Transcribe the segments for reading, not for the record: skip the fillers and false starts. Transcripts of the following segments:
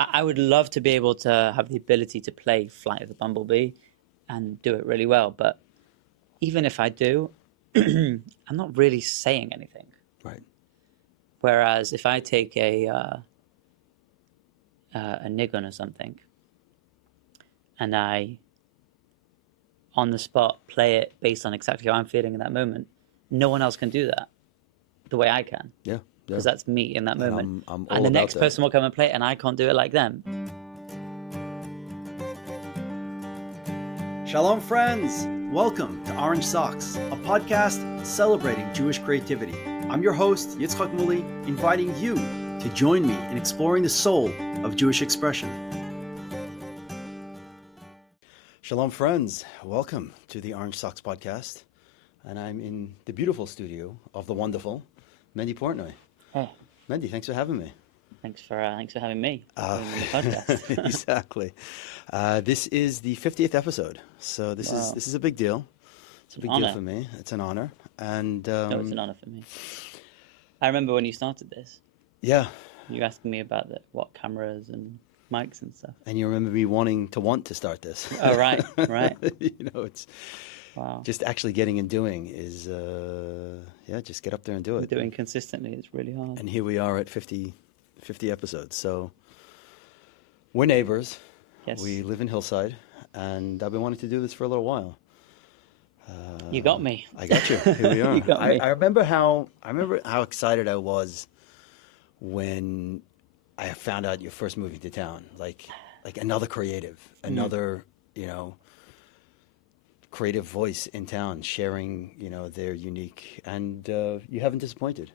I would love to be able to have the ability to play Flight of the Bumblebee and do it really well. But even if I do, I'm not really saying anything. Right. Whereas if I take a nigun or something, and I, on the spot, play it based on exactly how I'm feeling in that moment, no one else can do that the way I can. Yeah. Because that's me in that moment. I'm all and the about next that. person will come and play it, and I can't do it like them. Shalom, friends! Welcome to Orange Socks, a podcast celebrating Jewish creativity. I'm your host, Yitzchok Moully, inviting you to join me in exploring the soul of Jewish expression. Shalom, friends. Welcome to the Orange Socks podcast. And I'm in the beautiful studio of the wonderful Mendy Portnoy. Hey. Mendy, thanks for having me. Thanks for having me on the podcast. Exactly. This is the 50th episode, so this is a big deal. It's a big deal for me. It's an honor, and no, it's an honor for me. I remember when you started this. Yeah. You asking me about what cameras and mics and stuff. And you remember me wanting to start this. Oh, right. It's wow. Just actually getting and doing is just get up there and do it. Doing consistently is really hard. And here we are at 50 episodes. So we're neighbors. Yes. We live in Hillside, and I've been wanting to do this for a little while. You got me. I got you. Here we are. You got me. I remember how excited I was when I found out you're first moving to town. Like another creative, another creative voice in town, sharing their unique, and you haven't disappointed.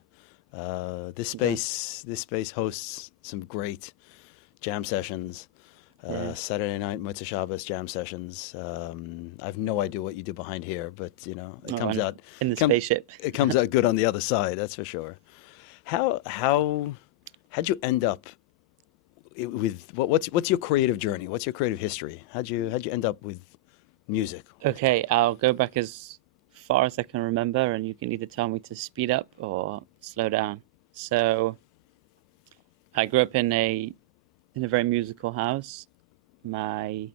This space hosts some great jam sessions. Saturday night Motzei Shabbos jam sessions. I have no idea what you do behind here, but it comes out in the spaceship. It comes out good on the other side, that's for sure. How'd you end up with what's your creative journey? What's your creative history? How'd you end up with music? Okay, I'll go back as far as I can remember, and you can either tell me to speed up or slow down. So I grew up in a very musical house. My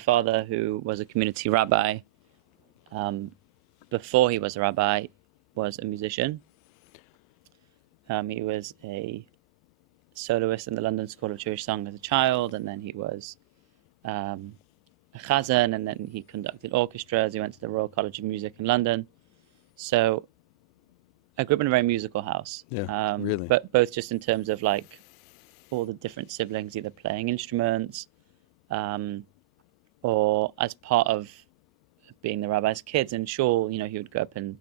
father, who was a community rabbi, before he was a rabbi, was a musician. He was a soloist in the London School of Jewish Song as a child, and then he was a chazan, and then he conducted orchestras. He went to the Royal College of Music in London. So I grew up in a very musical house. Yeah, really. But both just in terms of like all the different siblings either playing instruments or as part of being the rabbi's kids in shul, he would go up and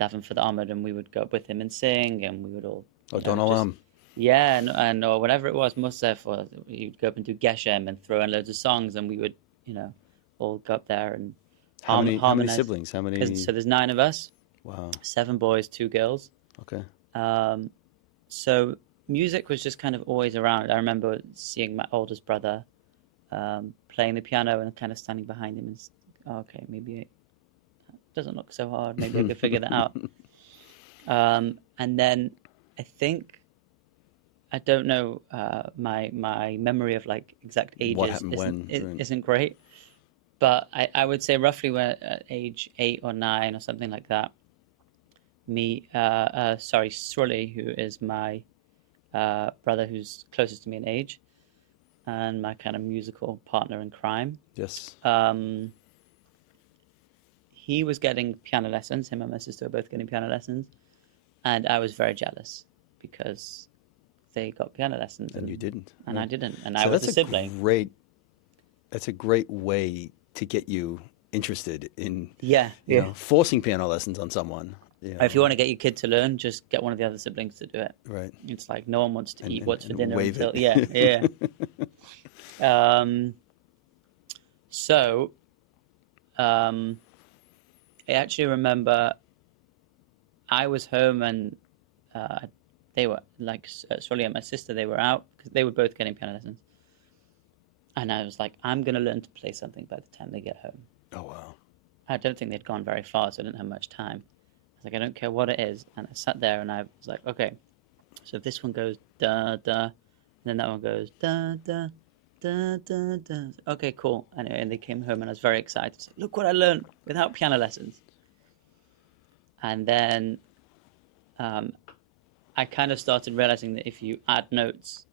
daven for the Amud, and we would go up with him and sing, and we would all Don Olam. Yeah, and or whatever it was, Musaf, or you'd go up and do Geshem and throw in loads of songs, and we would, all go up there and How many harmonize. siblings? How many? So there's 9 of us. Wow. 7 boys, 2 girls. Okay. So music was just kind of always around. I remember seeing my oldest brother playing the piano and kind of standing behind him and, okay, maybe it doesn't look so hard. Maybe I could figure that out. And then I think, I don't know, my memory of like exact ages isn't great. But I would say roughly when at age 8 or 9 or something like that, Srully, who is my brother who's closest to me in age, and my kind of musical partner in crime. Yes. He was getting piano lessons. Him and my sister were both getting piano lessons, and I was very jealous because they got piano lessons and you didn't, and I didn't, and I was a sibling. That's a great way to get you interested in forcing piano lessons on someone. If you want to get your kid to learn, just get one of the other siblings to do it. Right. It's like no one wants to eat what's for dinner wave until it. So I actually remember I was home and they were like Sully and my sister, they were out because they were both getting piano lessons. And I was like, I'm going to learn to play something by the time they get home. Oh, wow. I don't think they'd gone very far, so I didn't have much time. I was like, I don't care what it is. And I sat there and I was like, okay, so if this one goes da, da, then that one goes da da da da da. Okay, cool. Anyway, and they came home, and I was very excited. So, look what I learned without piano lessons. And then I kind of started realizing that if you add notes,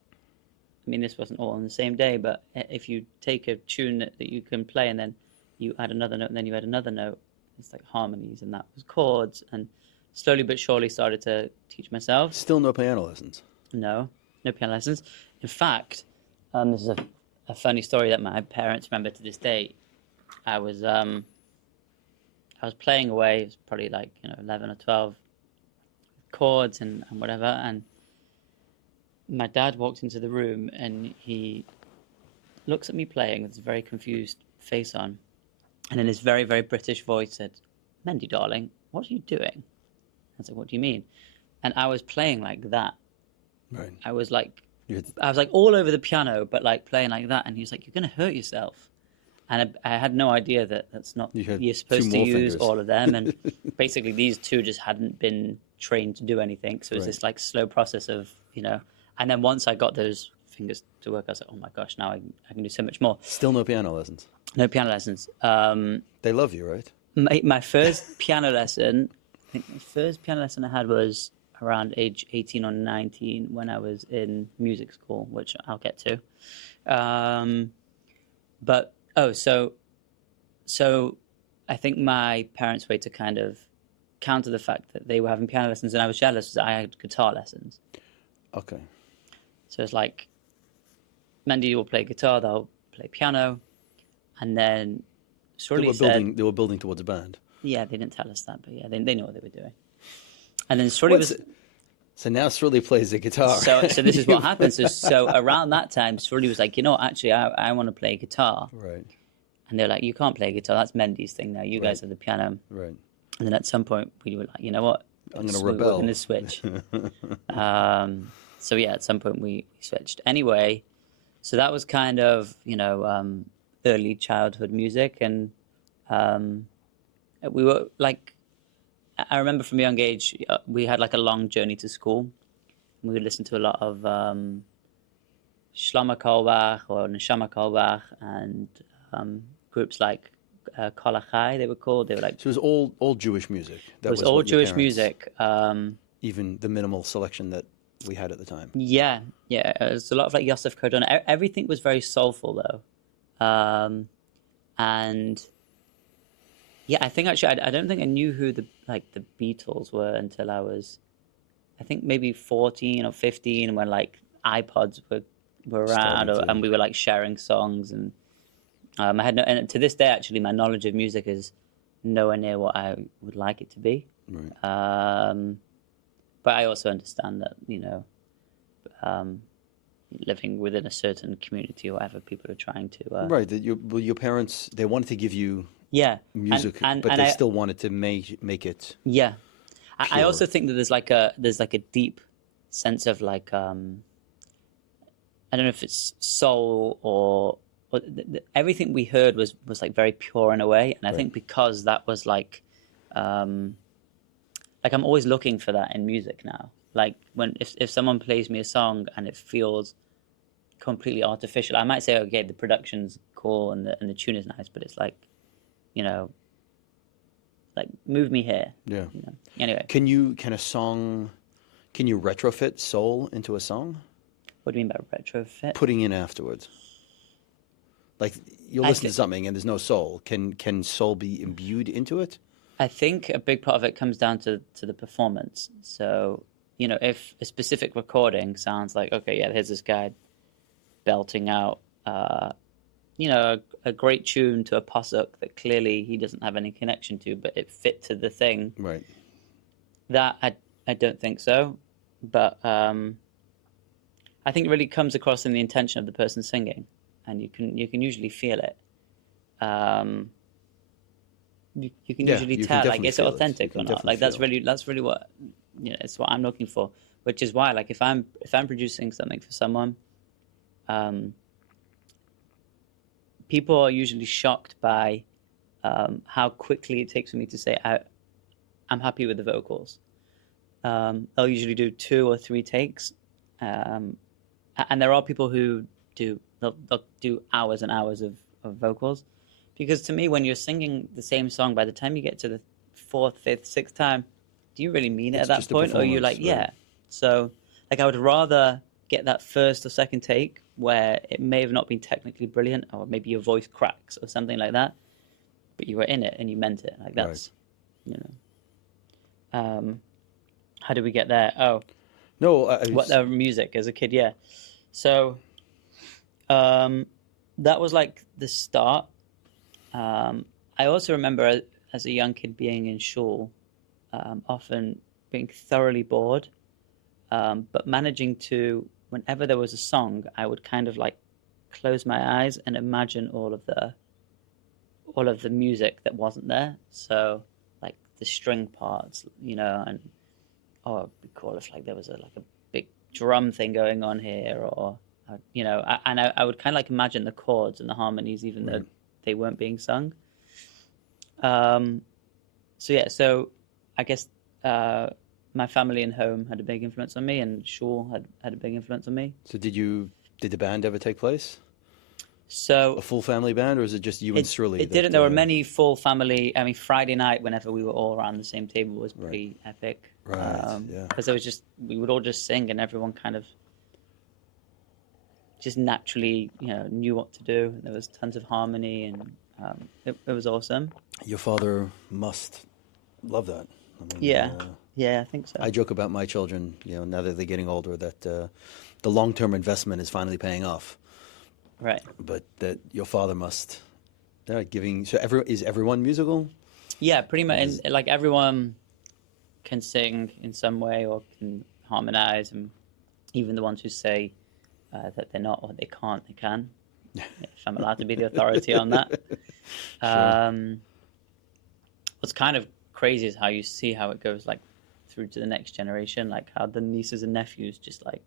I mean, this wasn't all on the same day, but if you take a tune that you can play and then you add another note and then you add another note, it's like harmonies, and that was chords. And slowly but surely started to teach myself. Still no piano lessons? No piano lessons. In fact, this is a funny story that my parents remember to this day. I was playing away. It was probably like 11 or 12 chords and whatever. And my dad walked into the room and he looks at me playing with this very confused face on, and in his very, very British voice said, "Mendy, darling, what are you doing?" I was like, "What do you mean?" And I was playing like that. Right. I was like all over the piano, but like playing like that. And he was like, "You're going to hurt yourself." And I had no idea that that's not, you're supposed to use fingers. all of them. And basically these two just hadn't been trained to do anything. So it was this like slow process of, and then once I got those fingers to work, I was like, oh my gosh, now I can do so much more. Still no piano lessons? No piano lessons. They love you, right? My first piano lesson, I think the first piano lesson I had was around age 18 or 19 when I was in music school, which I'll get to. So I think my parents' way to kind of counter the fact that they were having piano lessons and I was jealous was I had guitar lessons. Okay. So it's like, Mendy will play guitar, they'll play piano, and then Surely they were building towards a band. Yeah, they didn't tell us that, but yeah, they know what they were doing. And then Surely was... So now Surely plays the guitar. So this is what happens. So around that time, Surely was like, actually, I want to play guitar. Right. And they're like, you can't play guitar. That's Mendy's thing now. You guys are the piano. Right. And then at some point, we were like, you know what? I'm going to rebel. We're going to switch. So yeah, at some point we switched. Anyway, so that was kind of, early childhood music. And we were like, I remember from a young age, we had like a long journey to school. We would listen to a lot of Shlomo Kolbach or Neshama Kolbach and groups like Kol Achai, they were called. They were like... So it was all Jewish music? It was all Jewish music. Even the minimal selection that we had at the time? Yeah. It was a lot of like Yosef Cordon. Everything was very soulful though. And... yeah, I think actually, I don't think I knew who the Beatles were until I was, I think maybe 14 or 15 when like iPods were around and we were like sharing songs and I had and to this day actually my knowledge of music is nowhere near what I would like it to be. Right. But I also understand that, living within a certain community or whatever, people are trying to... right, that your parents, they wanted to give you... yeah, music, but they still wanted to make it. Yeah, I also think that there's like a deep sense of like I don't know if it's soul or everything we heard was like very pure in a way, and I think because that was like I'm always looking for that in music now. Like if someone plays me a song and it feels completely artificial, I might say, okay, the production's cool and the tune is nice, but it's like, like move me here. Yeah. Anyway. Can you retrofit soul into a song? What do you mean by retrofit? Putting in afterwards. Like you'll listen to something and there's no soul. Can soul be imbued into it? I think a big part of it comes down to the performance. So, if a specific recording sounds like, okay, yeah, here's this guy belting out a great tune to a pasuk that clearly he doesn't have any connection to, but it fit to the thing. Right. That I don't think so, but I think it really comes across in the intention of the person singing, and you can usually feel it. You can usually tell, like, it's authentic or not. Like that's really what it's what I'm looking for. Which is why, like, if I'm producing something for someone, people are usually shocked by how quickly it takes for me to say, I'm happy with the vocals. I'll usually do 2 or 3 takes. And and there are people who they'll do hours and hours of vocals, because to me, when you're singing the same song, by the time you get to the fourth, fifth, sixth time, do you really mean it at that point, or you're like, yeah? Right. So, like, I would rather get that first or second take where it may have not been technically brilliant, or maybe your voice cracks or something like that, but you were in it and you meant it. Like, that's, how did we get there? Oh, No, what music as a kid? Yeah. So, that was like the start. I also remember as a young kid being in shul, often being thoroughly bored, but managing to, whenever there was a song, I would kind of like close my eyes and imagine all of the music that wasn't there. So like the string parts, and it'd be cool if like there was a big drum thing going on here, or I would kind of like imagine the chords and the harmonies, even though they weren't being sung. So I guess my family and home had a big influence on me, and shul had a big influence on me. So did the band ever take place? So a full family band, or is it just you and Sruli? It didn't. There were many full family. I mean, Friday night, whenever we were all around the same table, was pretty epic. Right. Because we would all just sing, and everyone kind of just naturally, knew what to do. There was tons of harmony, and it was awesome. Your father must love that. I mean, yeah, I think so. I joke about my children, now that they're getting older, that the long-term investment is finally paying off. Right. But that your father must giving. So is everyone musical? Yeah, pretty much. And like everyone can sing in some way or can harmonize, and even the ones who say that they're not or they can't, they can. If I'm allowed to be the authority on that. Sure. What's kind of crazy is how you see how it goes like through to the next generation, like how the nieces and nephews just like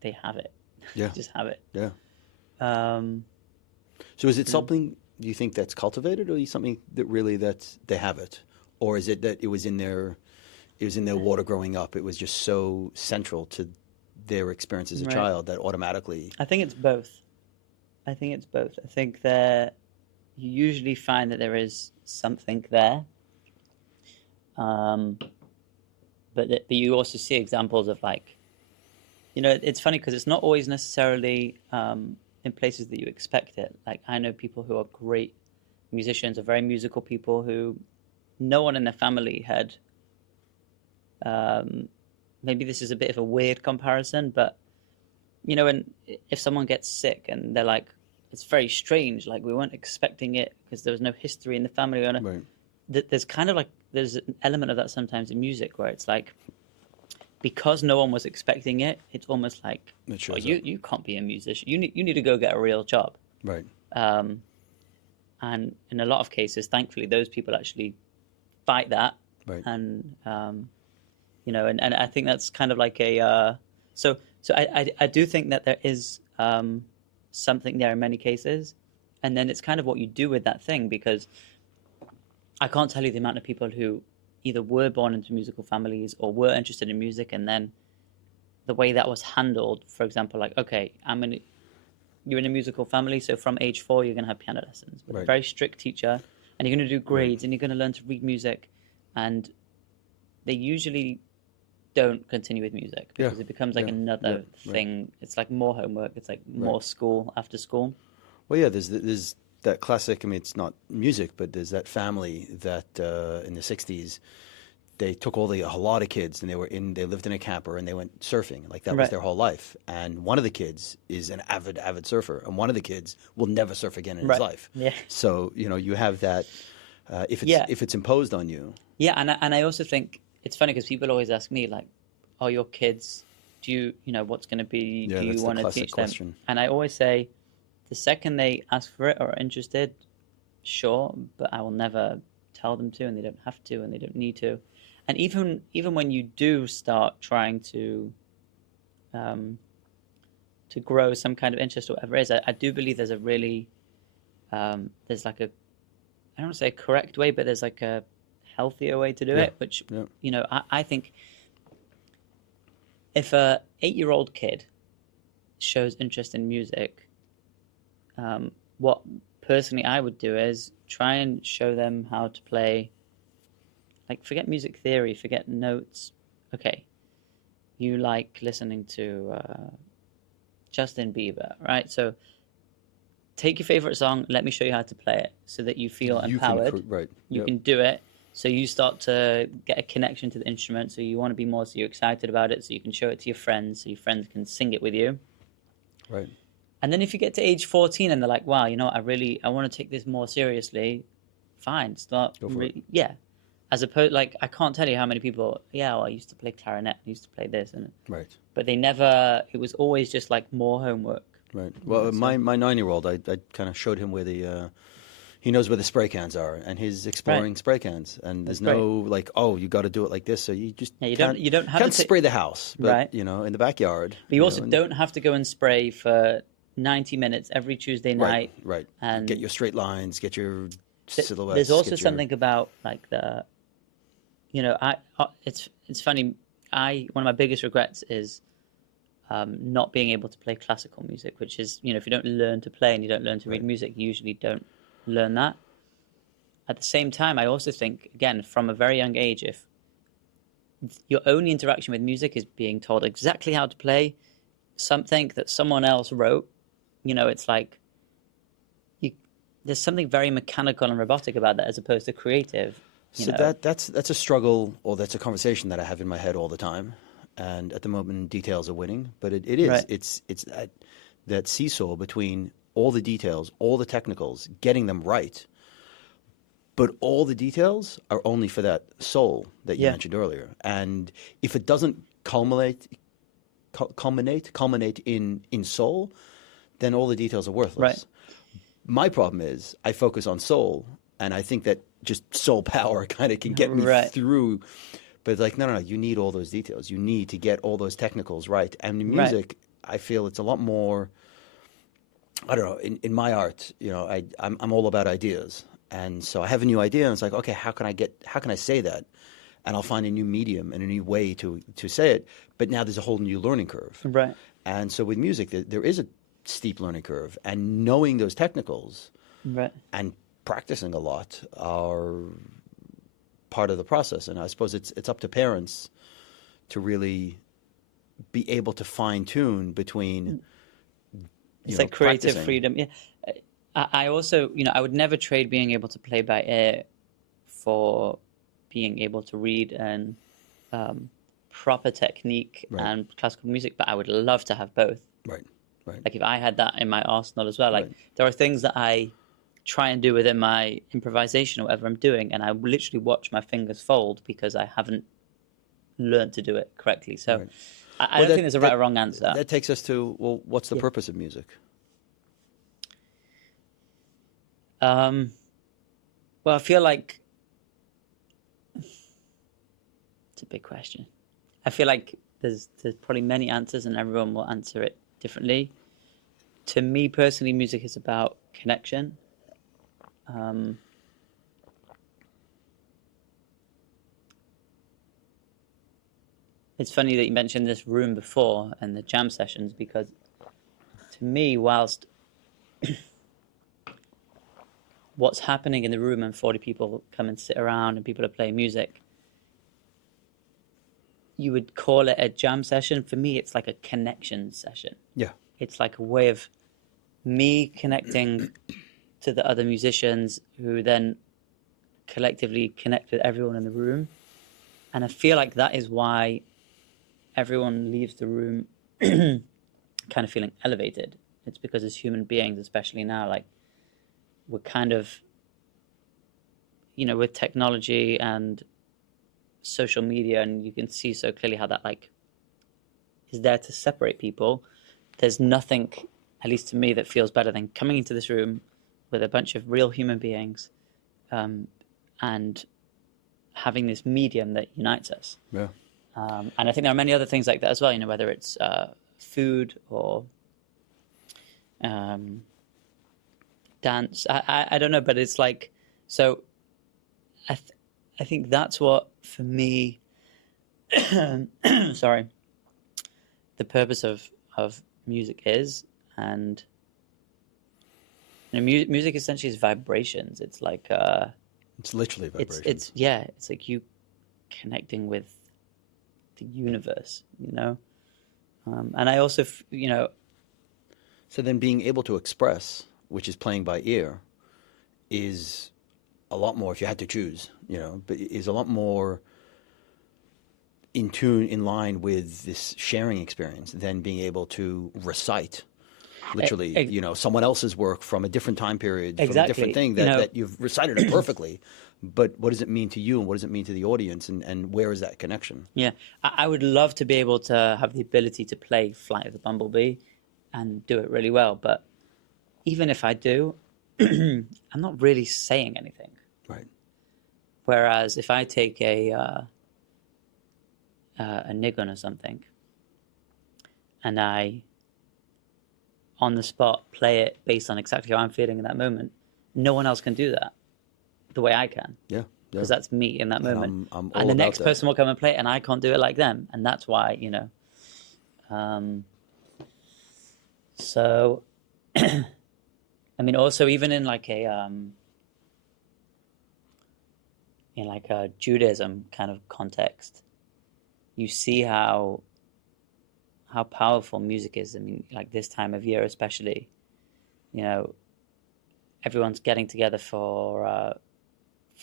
they have it. Yeah. Just have it. Yeah. So is it something, do you think, that's cultivated, or is it something that they have it? Or is it that it was in their water growing up, it was just so central to their experience as a child that automatically... I think it's both. I think that you usually find that there is something there. But you also see examples of like, it's funny because it's not always necessarily in places that you expect it. Like I know people who are great musicians or very musical people who no one in their family had. Maybe this is a bit of a weird comparison, but if someone gets sick and they're like, it's very strange, like we weren't expecting it because there was no history in the family. There's kind of like there's an element of that sometimes in music where it's like, because no one was expecting it, it's almost like, you can't be a musician. You need to go get a real job. Right. And in a lot of cases, thankfully, those people actually fight that. Right. And and I think that's kind of like a. So I do think that there is something there in many cases, and then it's kind of what you do with that thing, because I can't tell you the amount of people who either were born into musical families or were interested in music, and then the way that was handled, for example, like, okay, you're in a musical family, so from age 4 you're going to have piano lessons with a very strict teacher, and you're going to do grades, and you're going to learn to read music, and they usually don't continue with music because it becomes like another thing. It's like more homework. It's like more school after school. Well, yeah, there's that classic, I mean, it's not music, but there's that family that in the 60s, they took a lot of kids, and they lived in a camper, and they went surfing. Like that was their whole life. And one of the kids is an avid surfer, and one of the kids will never surf again in his life. Yeah. So, you have that, if it's imposed on you. Yeah, and I also think it's funny because people always ask me like, "Oh, your kids, do you what's going to be? Do you want to teach them?" And I always say, the second they ask for it or are interested, sure, but I will never tell them to, and they don't have to, and they don't need to. And even when you do start trying to grow some kind of interest or whatever it is, I do believe there's a really there's like a, I don't want to say a correct way, but there's like a healthier way to do it, which I think if a 8-year-old kid shows interest in music, what personally I would do is try and show them how to play. Like, forget music theory, forget notes. Okay, you like listening to Justin Bieber, right? So take your favorite song, let me show you how to play it so that you feel empowered. Right. You can do it. So you start to get a connection to the instrument. So you want to be more, so you're excited about it. So you can show it to your friends, so your friends can sing it with you. Right. And then if you get to age 14 and they're like, wow, you know what, I want to take this more seriously, fine, start. Go for it. Yeah. As opposed, like, I can't tell you how many people, well, I used to play clarinet, I used to play this. Right. But they never, it was always just like more homework. Right. Well, my 9-year-old, I kind of showed him where he knows where the spray cans are, and he's exploring spray cans. And there's no like, oh, you got to do it like this. So you just you don't have can't to spray the house, but in the backyard. But you also don't have to go and spray for 90 minutes every Tuesday night. Right. And get your straight lines, get your silhouettes. There's also something about like the, it's funny. One of my biggest regrets is not being able to play classical music, which is, if you don't learn to play and you don't learn to read music, you usually don't learn that. At the same time, I also think, again, from a very young age, if your only interaction with music is being told exactly how to play something that someone else wrote, it's like there's something very mechanical and robotic about that as opposed to creative. So that's a struggle, or that's a conversation that I have in my head all the time. And at the moment, details are winning. But it is. Right. It's that seesaw between all the details, all the technicals, getting them right. But all the details are only for that soul that you mentioned earlier. And if it doesn't culminate in soul, then all the details are worthless. Right. My problem is I focus on soul, and I think that just soul power kind of can get me through. But it's like, no, you need all those details. You need to get all those technicals right. And in music, I feel it's a lot more, I don't know, in my art, I'm all about ideas. And so I have a new idea, and it's like, okay, how can I say that? And I'll find a new medium and a new way to say it. But now there's a whole new learning curve. Right. And so with music, there is a steep learning curve. And knowing those technicals and practicing a lot are part of the process. And I suppose it's up to parents to really be able to fine tune between it's like creative freedom. Yeah. I also, I would never trade being able to play by ear for being able to read and proper technique and classical music, but I would love to have both. Right. Like if I had that in my arsenal as well, like there are things that I try and do within my improvisation or whatever I'm doing, and I literally watch my fingers fold because I haven't learned to do it correctly. So I don't think there's a right or wrong answer. That takes us to, well, what's the purpose of music? Well, I feel like it's a big question. I feel like there's probably many answers, and everyone will answer it differently. To me personally, music is about connection. It's funny that you mentioned this room before and the jam sessions, because to me, whilst what's happening in the room and 40 people come and sit around and people are playing music, you would call it a jam session. For me, it's like a connection session. Yeah. It's like a way of me connecting to the other musicians who then collectively connect with everyone in the room. And I feel like that is why everyone leaves the room kind of feeling elevated. It's because as human beings, especially now, like we're kind of, with technology and social media, and you can see so clearly how that like is there to separate people. There's nothing, at least to me, that feels better than coming into this room with a bunch of real human beings and having this medium that unites us. Yeah. And I think there are many other things like that as well, whether it's food or dance. I don't know, but it's like, so I think that's what, for me, sorry, the purpose of music is, and music essentially is vibrations. It's like It's literally vibrations. It's like you connecting with the universe, and I also, So then being able to express, which is playing by ear, is a lot more, if you had to choose, but is a lot more in tune, in line with this sharing experience than being able to recite literally, someone else's work from a different time period, from a different thing that you've recited it perfectly. But what does it mean to you, and what does it mean to the audience, and where is that connection? Yeah, I would love to be able to have the ability to play Flight of the Bumblebee and do it really well. But even if I do, I'm not really saying anything. Right. Whereas if I take a nigun or something, and I, on the spot, play it based on exactly how I'm feeling in that moment, no one else can do that the way I can. Yeah. Because that's me in that moment. I'm all and the about next that. person will come and play it, and I can't do it like them. And that's why, so, I mean, also even in like a Judaism kind of context, you see how powerful music is. I mean, like this time of year especially, everyone's getting together for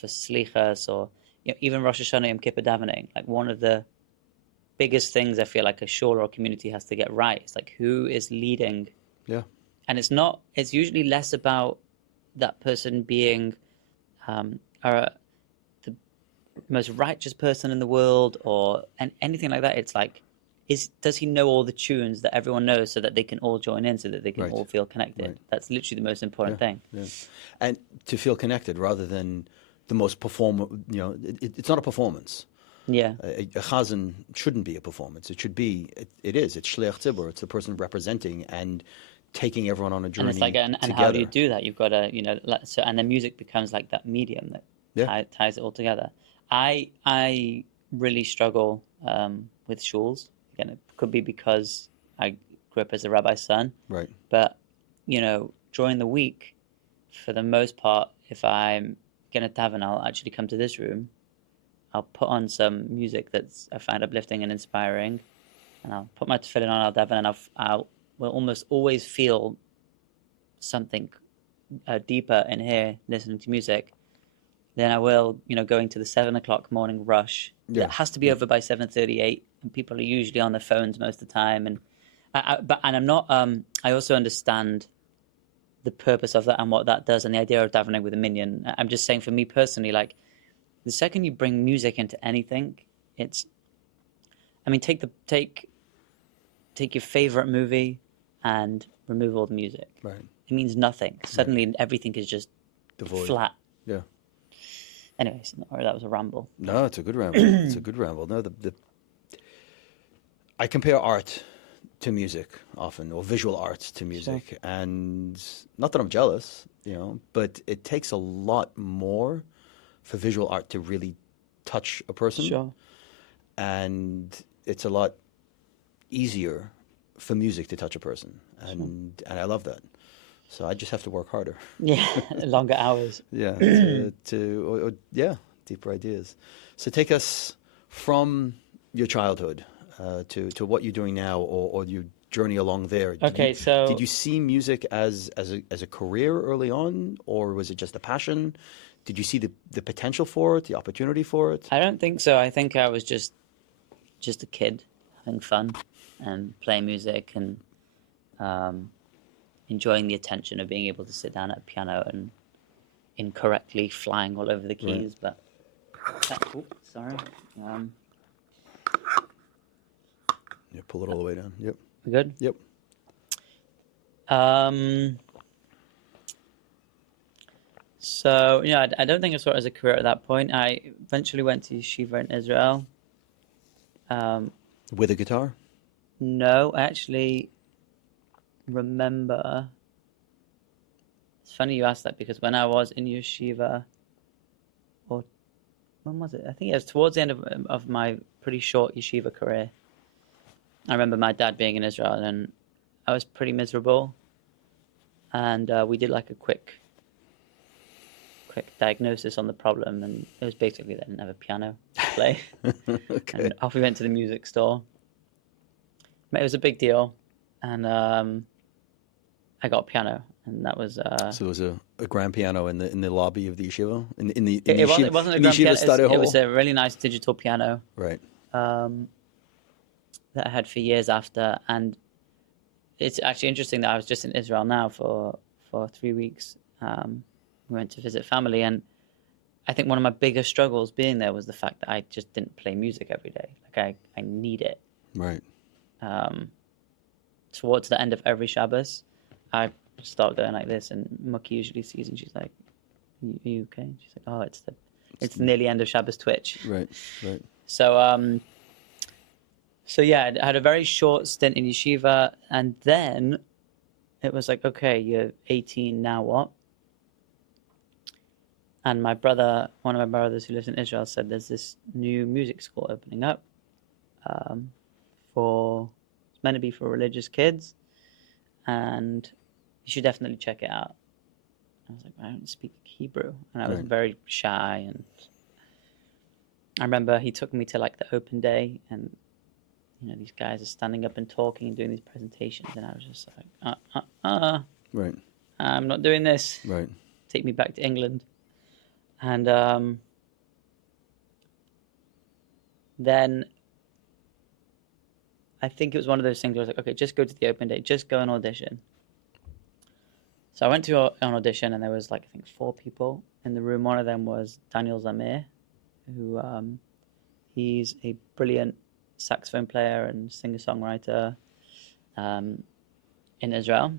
slichas, or even Rosh Hashanah Yom Kippur davening. Like one of the biggest things I feel like a shul or community has to get right is like who is leading. Yeah. And it's usually less about that person being the most righteous person in the world and anything like that. It's like, does he know all the tunes that everyone knows so that they can all join in, so that they can all feel connected? Right. That's literally the most important thing. Yeah. And to feel connected rather than the most it's not a performance. Yeah. A chazan shouldn't be a performance. It should be, it's shliach tzibur. It's the person representing and taking everyone on a journey. And it's like, and how do you do that? You've got to, and the music becomes like that medium that ties it all together. I really struggle with shuls. Again, it could be because I grew up as a rabbi's son. Right. But, during the week, for the most part, if I'm going to daven, I'll actually come to this room. I'll put on some music that's I find uplifting and inspiring, and I'll put my tefillin on, I'll daven, and I will almost always feel something deeper in here listening to music than I will, going to the 7:00 morning rush. Yeah. That has to be over by 7:38, and people are usually on their phones most of the time. And I'm not. I also understand the purpose of that and what that does, and the idea of davening with a minyan. I'm just saying, for me personally, like the second you bring music into anything, take your favorite movie and remove all the music. Right. It means nothing. Suddenly, everything is just devoid. Flat. Yeah. Anyways, that was a ramble. No, it's a good ramble. It's a good ramble. No, I compare art to music often, or visual art to music. Sure. And not that I'm jealous, but it takes a lot more for visual art to really touch a person. Sure. And it's a lot easier for music to touch a person. And I love that. So I just have to work harder. Yeah, longer hours. Yeah, deeper ideas. So take us from your childhood to what you're doing now, or your journey along there. Did you see music as a career early on, or was it just a passion? Did you see the potential for it, the opportunity for it? I don't think so. I think I was just a kid having fun and playing music and enjoying the attention of being able to sit down at a piano and incorrectly flying all over the keys. Right. But sorry. Yeah, pull it all the way down. Yep. We good? Yep. So, I don't think I saw it as a career at that point. I eventually went to yeshiva in Israel. With a guitar? No, I actually remember. It's funny you asked that, because when I was in yeshiva, or when was it? I think it was towards the end of my pretty short yeshiva career. I remember my dad being in Israel, and I was pretty miserable, and we did like a quick diagnosis on the problem, and it was basically they didn't have a piano to play. Okay. And off we went to the music store. It was a big deal, and I got a piano, and that was. So it was a grand piano in the lobby of the yeshiva, It wasn't a grand piano. It was a really nice digital piano. Right. That I had for years after, and it's actually interesting that I was just in Israel now for 3 weeks. We went to visit family, and I think one of my biggest struggles being there was the fact that I just didn't play music every day. Like I need it. Right. Towards the end of every Shabbos, I start going like this, and Muki usually sees, and she's like, "Are you okay?" She's like, "Oh, it's nearly end of Shabbos twitch." Right. So yeah, I had a very short stint in yeshiva, and then it was like, okay, you're 18, now what? And one of my brothers who lives in Israel, said there's this new music school opening up it's meant to be for religious kids, and you should definitely check it out. I was like, I don't speak Hebrew, and I was very shy, and I remember he took me to like the open day, and these guys are standing up and talking and doing these presentations, and I was just like, Right. I'm not doing this. Right. Take me back to England. And then I think it was one of those things where I was like, okay, just go to the open day, just go and audition. So I went to an audition, and there was like, I think 4 people in the room. One of them was Daniel Zamir, who he's a brilliant saxophone player and singer-songwriter in Israel.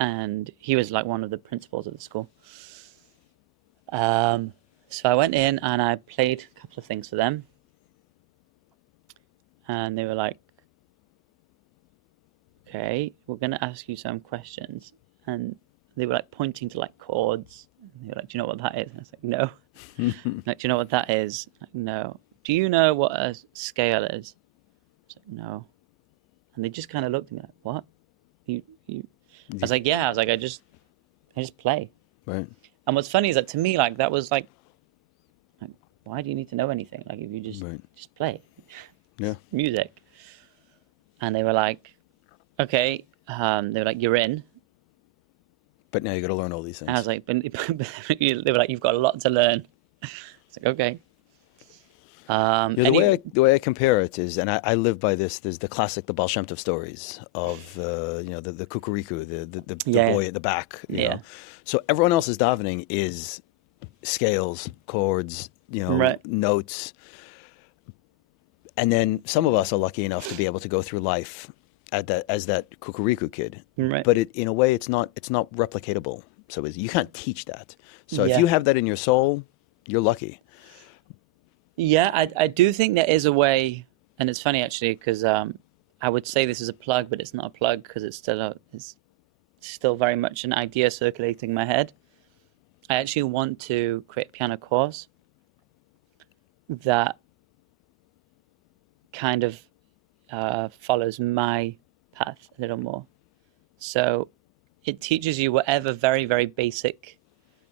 And he was like one of the principals of the school. So I went in and I played a couple of things for them. And they were like, okay, we're going to ask you some questions. And they were like pointing to like chords. And they were like, do you know what that is? And I was like, no. Like, do you know what that is? Like, no. Do you know what a scale is? I was like, no. And they just kind of looked at me like, what? You? I was like, yeah. I was like, I just play. Right. And what's funny is that to me, like, that was like, why do you need to know anything? Like, if you just play. Yeah. Music. And they were like, okay. They were like, you're in. But now you got to learn all these things. And I was like, but they were like, you've got a lot to learn. It's like, okay. The way I compare it is, and I live by this. There's the classic, the Baal Shem Tov stories of the kukuriku, the boy at the back. You know? So everyone else's davening is scales, chords, notes, and then some of us are lucky enough to be able to go through life as that kukuriku kid. Right. But in a way, it's not replicatable. So you can't teach that. So if you have that in your soul, you're lucky. Yeah, I do think there is a way, and it's funny actually because I would say this is a plug, but it's not a plug because it's still very much an idea circulating in my head. I actually want to create a piano course that kind of follows my path a little more. So it teaches you whatever very, very basic,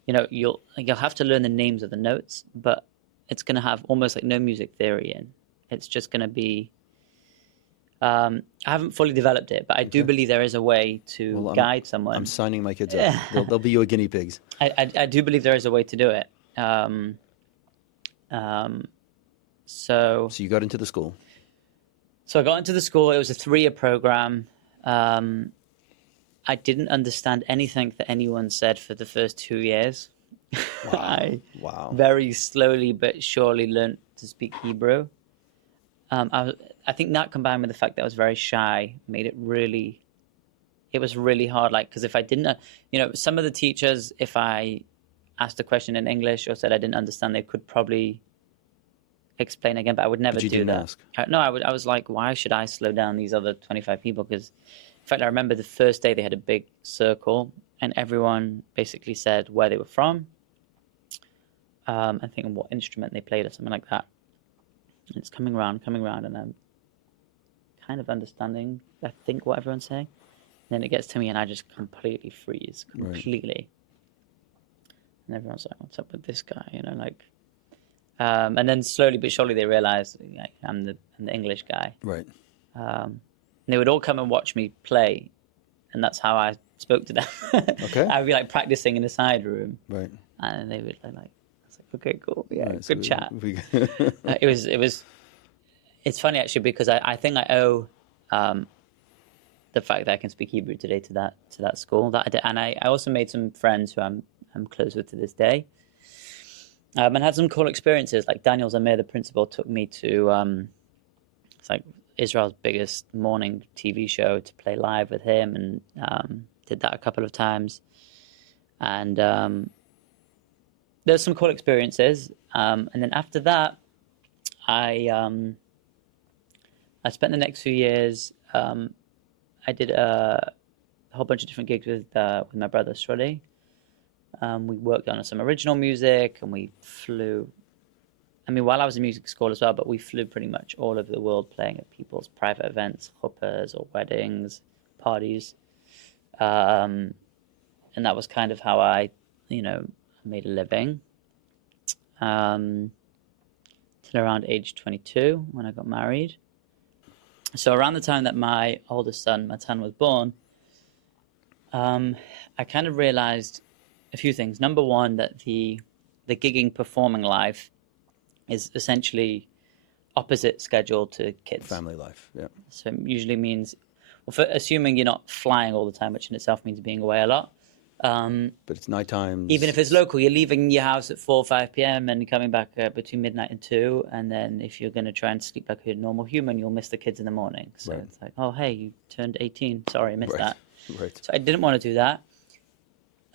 you'll have to learn the names of the notes, but it's going to have almost like no music theory in. It's just going to be, I haven't fully developed it, but I do believe there is a way to guide someone. I'm signing my kids up. They'll be your guinea pigs. I do believe there is a way to do it. So you got into the school. So I got into the school. It was a 3-year program. I didn't understand anything that anyone said for the first 2 years. Wow. I very slowly but surely learned to speak Hebrew. I think that combined with the fact that I was very shy made it was really hard. Like, because if I didn't, some of the teachers, if I asked a question in English or said I didn't understand, they could probably explain again, but I would never do that. You didn't ask? No, I was like, why should I slow down these other 25 people? Because, in fact, I remember the first day they had a big circle and everyone basically said where they were from. I think what instrument they played or something like that. And it's coming around, and I'm kind of understanding, I think, what everyone's saying. Then it gets to me and I just completely freeze, completely. And everyone's like, what's up with this guy? You know, like, and then slowly but surely they realize I'm the English guy. Right. And they would all come and watch me play. And that's how I spoke to them. Okay. I'd be like practicing in the side room. Right. And they would like, I was like, okay, cool. Yeah, Right, good chat. It's funny actually, because I think I owe, the fact that I can speak Hebrew today to that school that I did. And I also made some friends who I'm close with to this day, and had some cool experiences. Like Daniel Zamir, the principal, took me to it's like Israel's biggest morning TV show to play live with him, and did that a couple of times. And there's some cool experiences. And then after that, I spent the next few years. I did a whole bunch of different gigs with my brother Shrodi. We worked on some original music, and we flew. I mean, while I was in music school as well, but we flew pretty much all over the world playing at people's private events, chuppahs or weddings, parties. And that was kind of how I, made a living. Till around age 22 when I got married. So around the time that my oldest son, Matan, was born, I kind of realized a few things. Number one, that the gigging performing life is essentially opposite schedule to kids. Family life, yeah. So it usually means, assuming you're not flying all the time, which in itself means being away a lot. But it's nighttime. Even if it's local, you're leaving your house at 4 or 5 p.m. and coming back between midnight and 2. And then if you're going to try and sleep like a normal human, you'll miss the kids in the morning. So It's like, oh, hey, you turned 18. Sorry, I missed that. Right. So I didn't want to do that.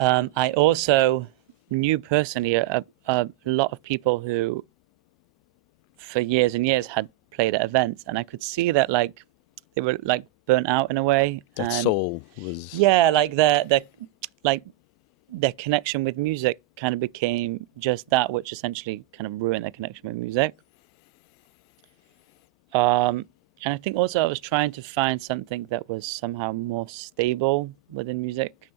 I also knew personally a lot of people who, for years and years, had played at events. And I could see that, like, they were, like, burnt out in a way. That soul was... Yeah, like their connection with music kind of became just that, which essentially kind of ruined their connection with music. And I think also I was trying to find something that was somehow more stable within music.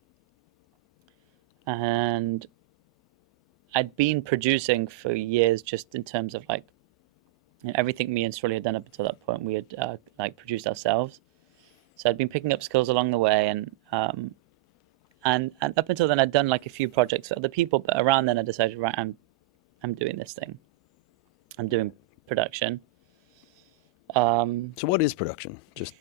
And I'd been producing for years, just in terms of like, everything me and Sully had done up until that point, we had produced ourselves. So I'd been picking up skills along the way, and up until then, I'd done like a few projects for other people, but around then I decided, right, I'm doing this thing. I'm doing production. So what is production? Just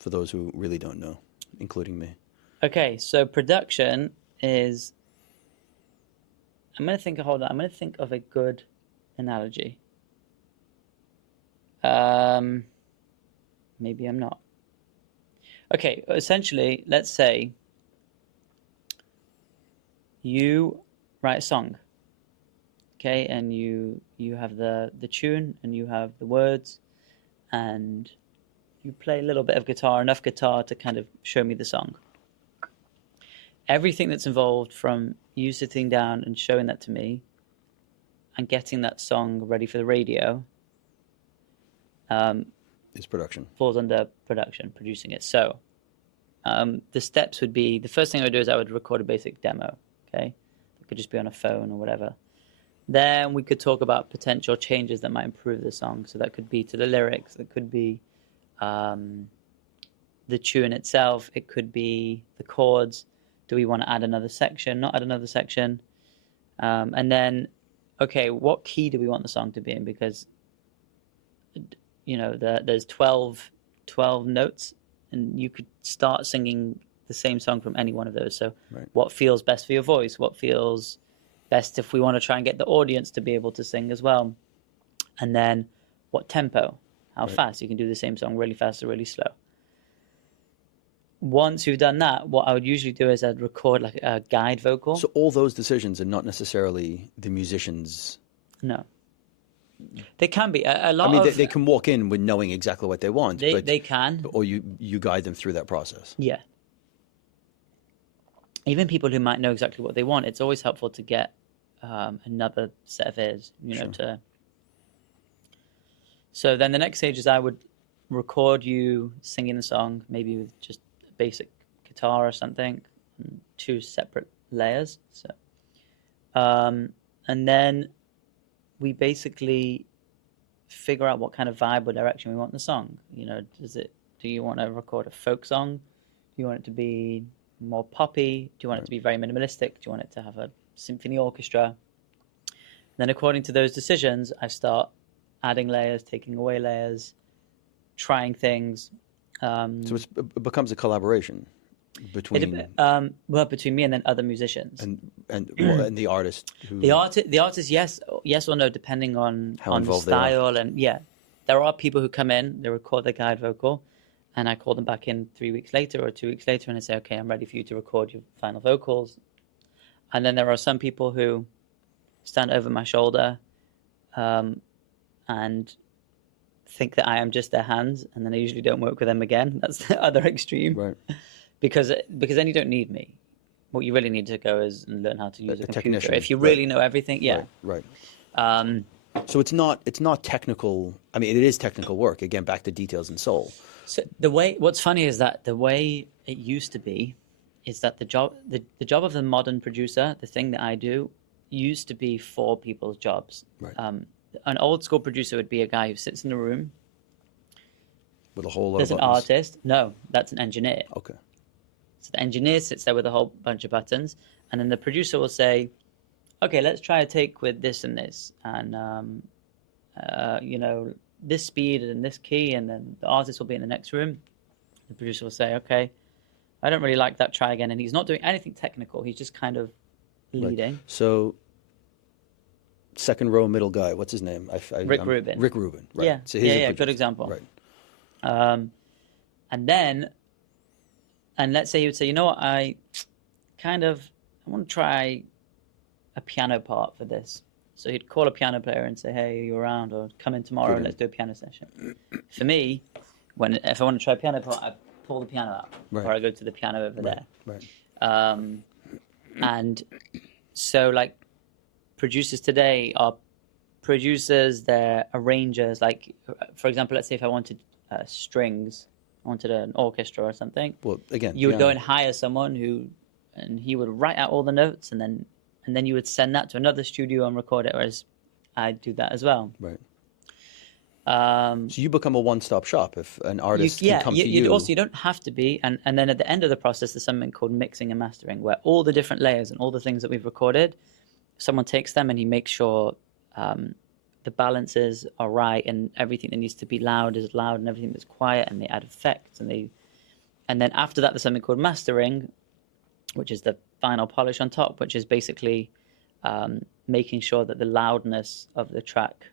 for those who really don't know, including me. Okay, so production is... I'm going to think of a good analogy. Maybe I'm not. Okay, essentially, let's say you write a song, okay, and you have the tune, and you have the words, and you play a little bit of guitar, enough guitar to kind of show me the song. Everything that's involved, from you sitting down and showing that to me and getting that song ready for the radio, is production. Falls under production, producing it. So the steps would be, the first thing I would do is I would record a basic demo. Okay, it could just be on a phone or whatever. Then we could talk about potential changes that might improve the song. So that could be to the lyrics, it could be the tune itself, it could be the chords. Do we want to add another section, not add another section? And then, okay, what key do we want the song to be in? Because, there's 12 notes, and you could start singing the same song from any one of those. So What feels best for your voice? What feels best if we want to try and get the audience to be able to sing as well? And then what tempo? How fast? You can do the same song really fast or really slow. Once you've done that, what I would usually do is I'd record like a guide vocal. So all those decisions are not necessarily the musicians. No. They can be. They can walk in with knowing exactly what they want. They can. Or you guide them through that process. Yeah. Even people who might know exactly what they want, it's always helpful to get another set of ears, Sure. So then the next stage is I would record you singing the song, maybe with just a basic guitar or something, and 2 separate layers. So, and then we basically figure out what kind of vibe or direction we want in the song. You know, do you want to record a folk song? Do you want it to be more poppy? Do you want it to be very minimalistic? Do you want it to have a symphony orchestra? Then according to those decisions, I start adding layers, taking away layers, trying things. So it becomes a collaboration between between me and then other musicians and the artist. The artist, yes or no, depending on the style. And there are people who come in, they record their guide vocal, and I call them back in 3 weeks later or 2 weeks later, and I say, okay, I'm ready for you to record your final vocals. And then there are some people who stand over my shoulder and think that I am just their hands, and then I usually don't work with them again. That's the other extreme. Right. Because then you don't need me. What you really need to go is and learn how to use a computer. Technician. If you really know everything, Right. So it's not technical. I mean, it is technical work. Again, back to details and soul. So what's funny is that the way it used to be is that the job of the modern producer, the thing that I do, used to be 4 people's jobs. Right. An old school producer would be a guy who sits in a room with a whole lot There's of an buttons. artist. No, that's an engineer. Okay. So the engineer sits there with a whole bunch of buttons, and then the producer will say, okay, let's try a take with this and this, and this speed and this key, and then the artist will be in the next room. The producer will say, okay, I don't really like that, try again. And he's not doing anything technical. He's just kind of leading. Right. So second row middle guy, what's his name? Rick Rubin. Rick Rubin, right. Yeah, So he's good example. Right. And let's say he would say, you know what, I want to try a piano part for this. So he'd call a piano player and say, hey, are you around? Or come in tomorrow and let's do a piano session. For me, if I want to try a piano part, I pull the piano out. Right. Or I go to the piano over there. Right. And so, like, producers today are producers, they're arrangers. Like, for example, let's say if I wanted strings, I wanted an orchestra or something. Well, again, you would go and hire someone and he would write out all the notes, and then you would send that to another studio and record it, whereas I do that as well. Right. So you become a one-stop shop if an artist can come to you. Also, you don't have to be. And then at the end of the process, there's something called mixing and mastering, where all the different layers and all the things that we've recorded, someone takes them and he makes sure the balances are right, and everything that needs to be loud is loud, and everything that's quiet, and they add effects, and then after that, there's something called mastering, which is the final polish on top, which is basically making sure that the loudness of the track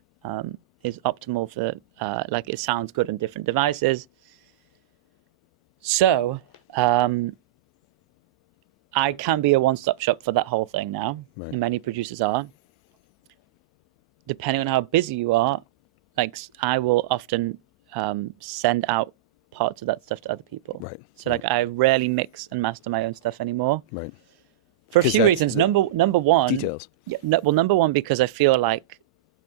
is optimal for like it sounds good on different devices. So I can be a one-stop shop for that whole thing now. Right. And many producers are. Depending on how busy you are, like I will often send out parts of that stuff to other people. Right. So like I rarely mix and master my own stuff anymore. Right. For a few reasons. Number one. Details. Yeah. Number one, because I feel like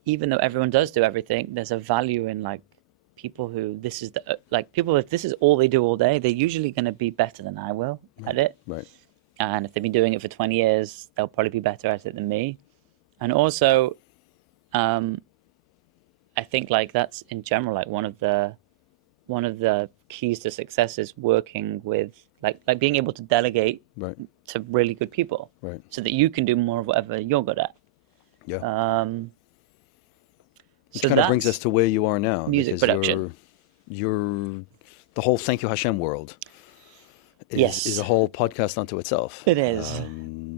even though everyone does do everything, there's a value in like people who if this is all they do all day, they're usually going to be better than I will at it. Right. And if they've been doing it for 20 years, they'll probably be better at it than me. And also, I think like that's in general like one of the keys to success is working with like being able to delegate Right. to really good people, Right. so that you can do more of whatever you're good at. Yeah. Which So kind of brings that's us to where you are now. music because production. You're the whole Thank You Hashem world is a whole podcast unto itself. It is.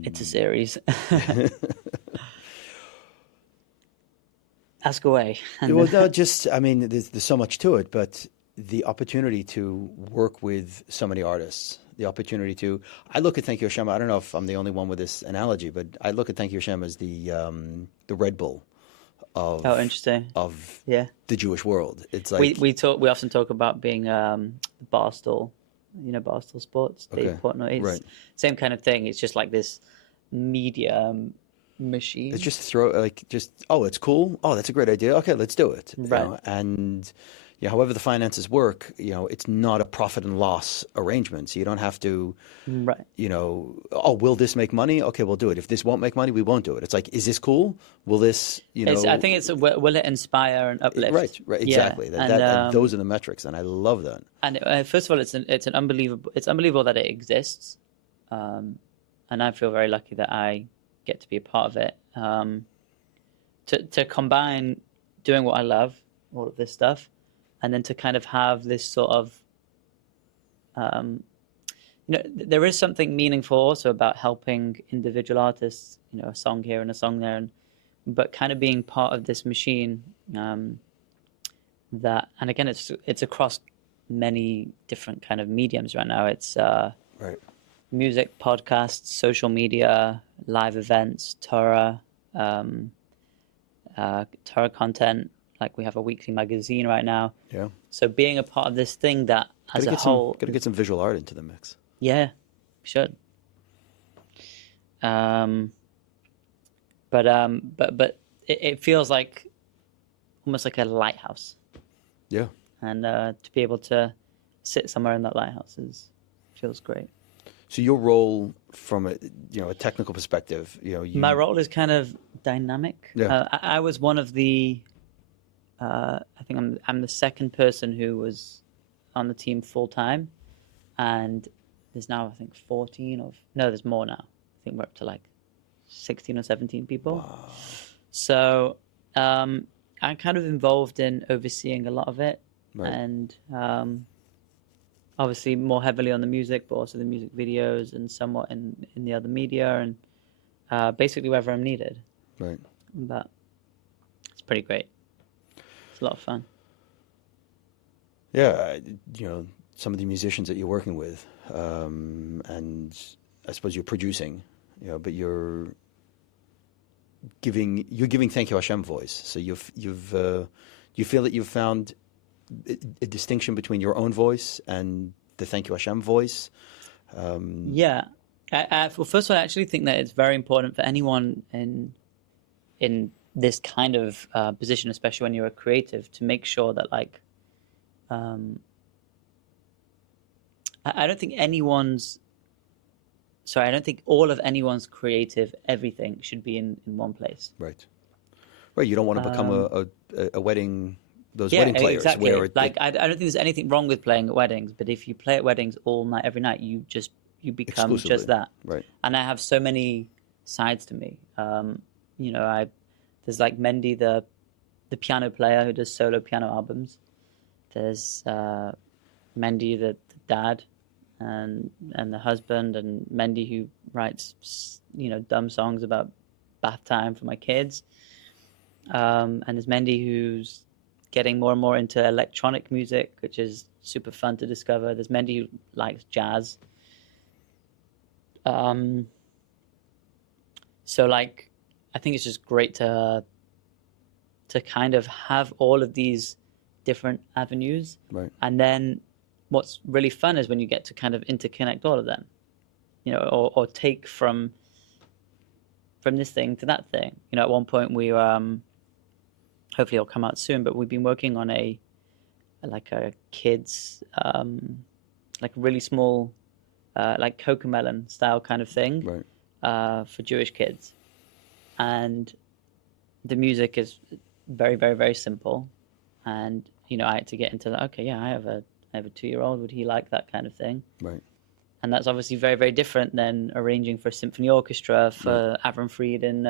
It's a series. Ask away. Well, no, there's so much to it, but the opportunity to work with so many artists, I look at Thank You Hashem, I don't know if I'm the only one with this analogy, but I look at Thank You Hashem as the Red Bull of interesting. Of Yeah. the Jewish world. It's like we often talk about being Barstool, Barstool Sports, Dave Portnoy. It's right. Same kind of thing. It's just like this media machine. It's just it's cool. Oh, that's a great idea. Okay, let's do it. Right. And however the finances work, it's not a profit and loss arrangement. So you don't have to, Right. oh, will this make money? Okay, we'll do it. If this won't make money, we won't do it. It's like, is this cool? Will this, I think it's will it inspire and uplift? Right, exactly. Yeah. Those are the metrics, and I love that. And first of all, it's unbelievable that it exists, and I feel very lucky that I get to be a part of it. To combine doing what I love, all of this stuff, and then to kind of have this sort of, there is something meaningful also about helping individual artists, a song here and a song there, but kind of being part of this machine, that, and again, it's across many different kind of mediums right now. It's Right. music, podcasts, social media, live events, Torah content. Like we have a weekly magazine right now. Yeah. So being a part of this thing that as a whole, Got to get some visual art into the mix. yeah, we should. But it feels like almost like a lighthouse. Yeah. And to be able to sit somewhere in that lighthouse feels great. So your role from a technical perspective, My role is kind of dynamic. Yeah. I was one of the. I think I'm the second person who was on the team full time, and there's now I think 14 or no, there's more now. I think we're up to like 16 or 17 people. Wow. So I'm kind of involved in overseeing a lot of it, Right. and obviously more heavily on the music, but also the music videos and somewhat in the other media, and basically wherever I'm needed. Right. But it's pretty great. It's a lot of fun. Yeah, some of the musicians that you're working with, and I suppose you're producing, but you're giving Thank You Hashem voice. So you feel that you've found a distinction between your own voice and the Thank You Hashem voice. Yeah. Well, first of all, I actually think that it's very important for anyone in this kind of position, especially when you're a creative, to make sure that I don't think I don't think all of anyone's creative everything should be in one place. Right. You don't want to become a wedding, those Yeah, wedding players. exactly. Where I don't think there's anything wrong with playing at weddings, but if you play at weddings all night, every night, you become Exclusively. just that. Right. And I have so many sides to me. There's like Mendy, the piano player who does solo piano albums. There's Mendy, the dad, and the husband, and Mendy who writes dumb songs about bath time for my kids. And there's Mendy who's getting more and more into electronic music, which is super fun to discover. There's Mendy who likes jazz. So I think it's just great to kind of have all of these different avenues. Right. And then what's really fun is when you get to kind of interconnect all of them, or take from this thing to that thing. At one point we hopefully it'll come out soon, but we've been working on a kids like really small like Cocomelon style kind of thing. Right. For Jewish kids, and the music is very, very, very simple. And I had to get into that. Okay, yeah, I have a 2-year-old. Would he like that kind of thing? Right. And that's obviously very, very different than arranging for a symphony orchestra for Avram Fried in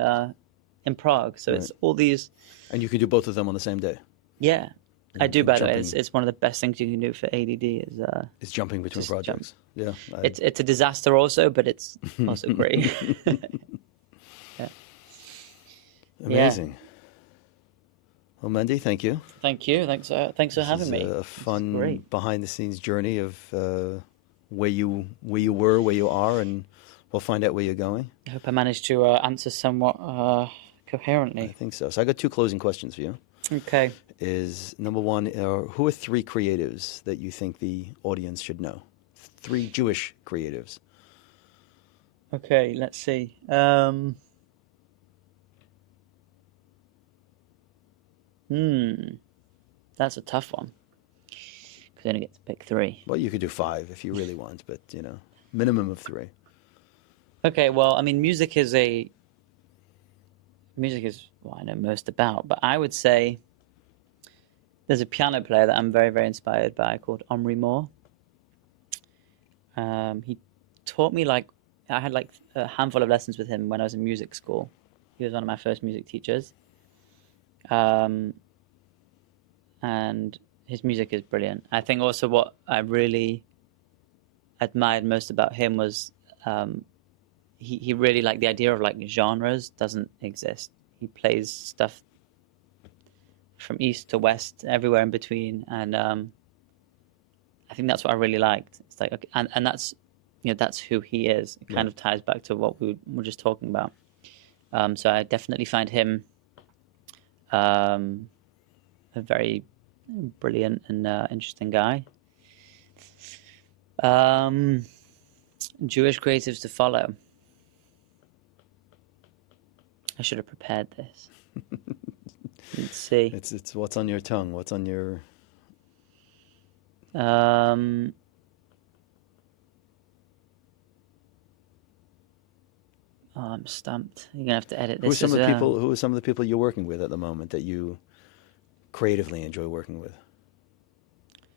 Prague. So it's all these. And you can do both of them on the same day. Yeah, I do. By the way, jumping- it's one of the best things you can do for ADD is It's jumping between just projects. Yeah. it's a disaster also, but it's also great. Yeah. Amazing. Well, Mendy, thank you. Thank you. Thanks for having me. A fun great. behind-the-scenes journey of where you were, where you are, and we'll find out where you're going. I hope I managed to answer somewhat I coherently. think so. So I got 2 closing questions for you. Okay. Is number 1, who are 3 creatives that you think the audience should know? 3 Jewish creatives. Okay, let's see. That's a tough one. we only get to pick 3. Well, you could do 5 if you really want, but minimum of 3. Okay, well, I mean, music is what I know most about, but I would say there's a piano player that I'm very, very inspired by called Omri Mor. He taught me I had a handful of lessons with him when I was in music school. He was one of my first music teachers. And his music is brilliant. I think also what I really admired most about him was he really the idea of genres doesn't exist. He plays stuff from east to west, everywhere in between, and I think that's what I really liked. It's okay, and that's that's who he is. It kind of ties back to what we were just talking about. So I definitely find him a very brilliant and interesting guy. Jewish creatives to follow. I should have prepared this. Let's see. It's what's on your tongue. What's on your... I'm stumped. You're gonna have to edit this. Who are some of the people you're working with at the moment that you creatively enjoy working with?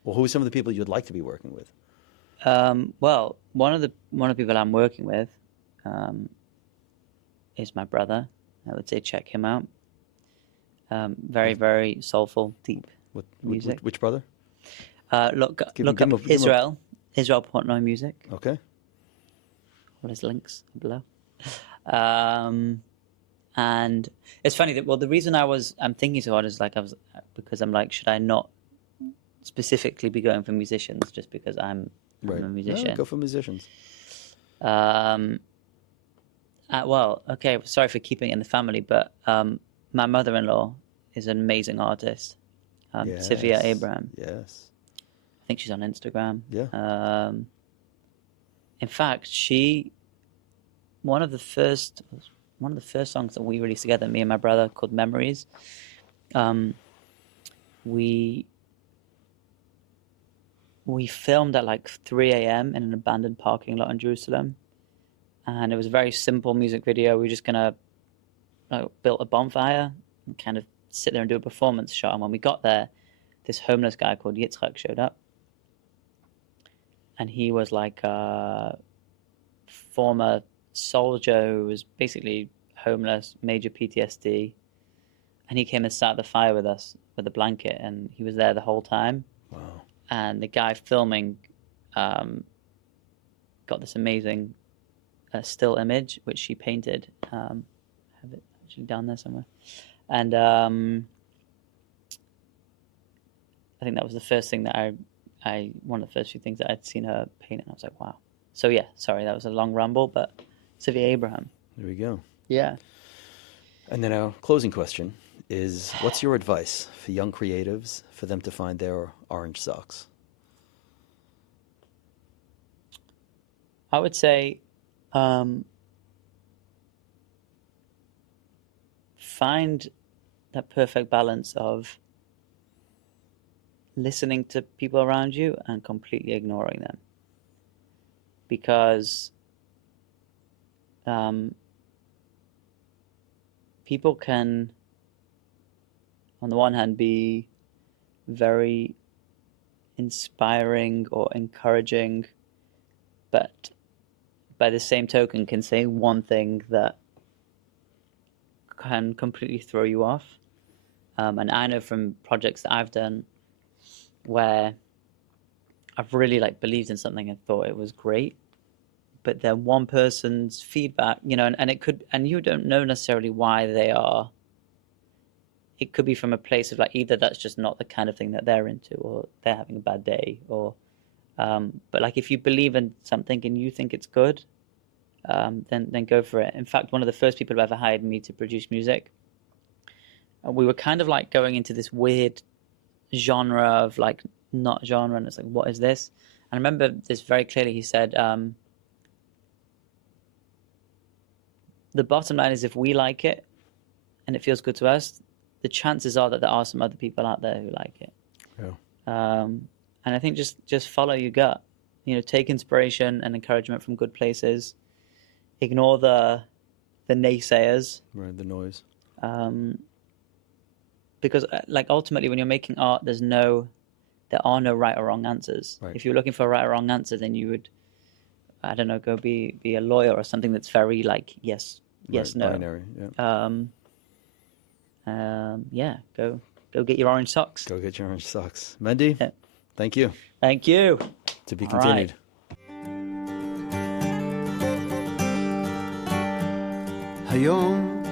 Well, who are some of the people you'd like to be working with? Well, one of the people I'm working with is my brother. I would say check him out. Very, very soulful, deep music. Which brother? Look up Israel Portnoy music. Okay. All his links below. And it's funny that the reason I'm thinking so hard is because I'm should I not specifically be going for musicians just because I'm a musician? No, go for musicians. Well, okay, sorry for keeping it in the family, but my mother-in-law is an amazing artist, Sivia Abraham. Yes. I think she's on Instagram. Yeah. In fact, one of the first songs that we released together, me and my brother, called Memories. We filmed at 3 a.m. in an abandoned parking lot in Jerusalem, and it was a very simple music video. We were just gonna build a bonfire and kind of sit there and do a performance shot. And when we got there, this homeless guy called Yitzchok showed up, and he was a former soldier who was basically homeless, major PTSD, and he came and sat at the fire with us with a blanket, and he was there the whole time. Wow. And the guy filming got this amazing still image which she painted. I have it actually down there somewhere, and I think that was the first thing that I one of the first few things that I'd seen her paint, and I was like, wow. So yeah, sorry, that was a long ramble, but Sivia Abraham. There we go. Yeah. And then our closing question is, what's your advice for young creatives for them to find their orange socks? I would say find that perfect balance of listening to people around you and completely ignoring them. Because people can, on the one hand, be very inspiring or encouraging, but by the same token can say one thing that can completely throw you off. And I know from projects that I've done where I've really believed in something and thought it was great, but then one person's feedback, and it could, and you don't know necessarily why they are. It could be from a place of either that's just not the kind of thing that they're into, or they're having a bad day, or but if you believe in something and you think it's good, then go for it. In fact, one of the first people who ever hired me to produce music, we were kind of going into this weird genre of not genre, and it's what is this? And I remember this very clearly. He said, the bottom line is if we like it and it feels good to us, the chances are that there are some other people out there who like it. Yeah. And I think just follow your gut. Take inspiration and encouragement from good places. Ignore the naysayers. Right, the noise. Because ultimately, when you're making art, there are no right or wrong answers. Right. If you're looking for a right or wrong answer, then you would, I don't know, go be a lawyer or something that's very yes, right, no. Binary. Yeah. Go get your orange socks. Go get your orange socks. Mendy, Yeah. thank you. Thank you. To be All continued. היום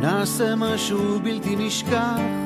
נעשה משהו בלתי נשכח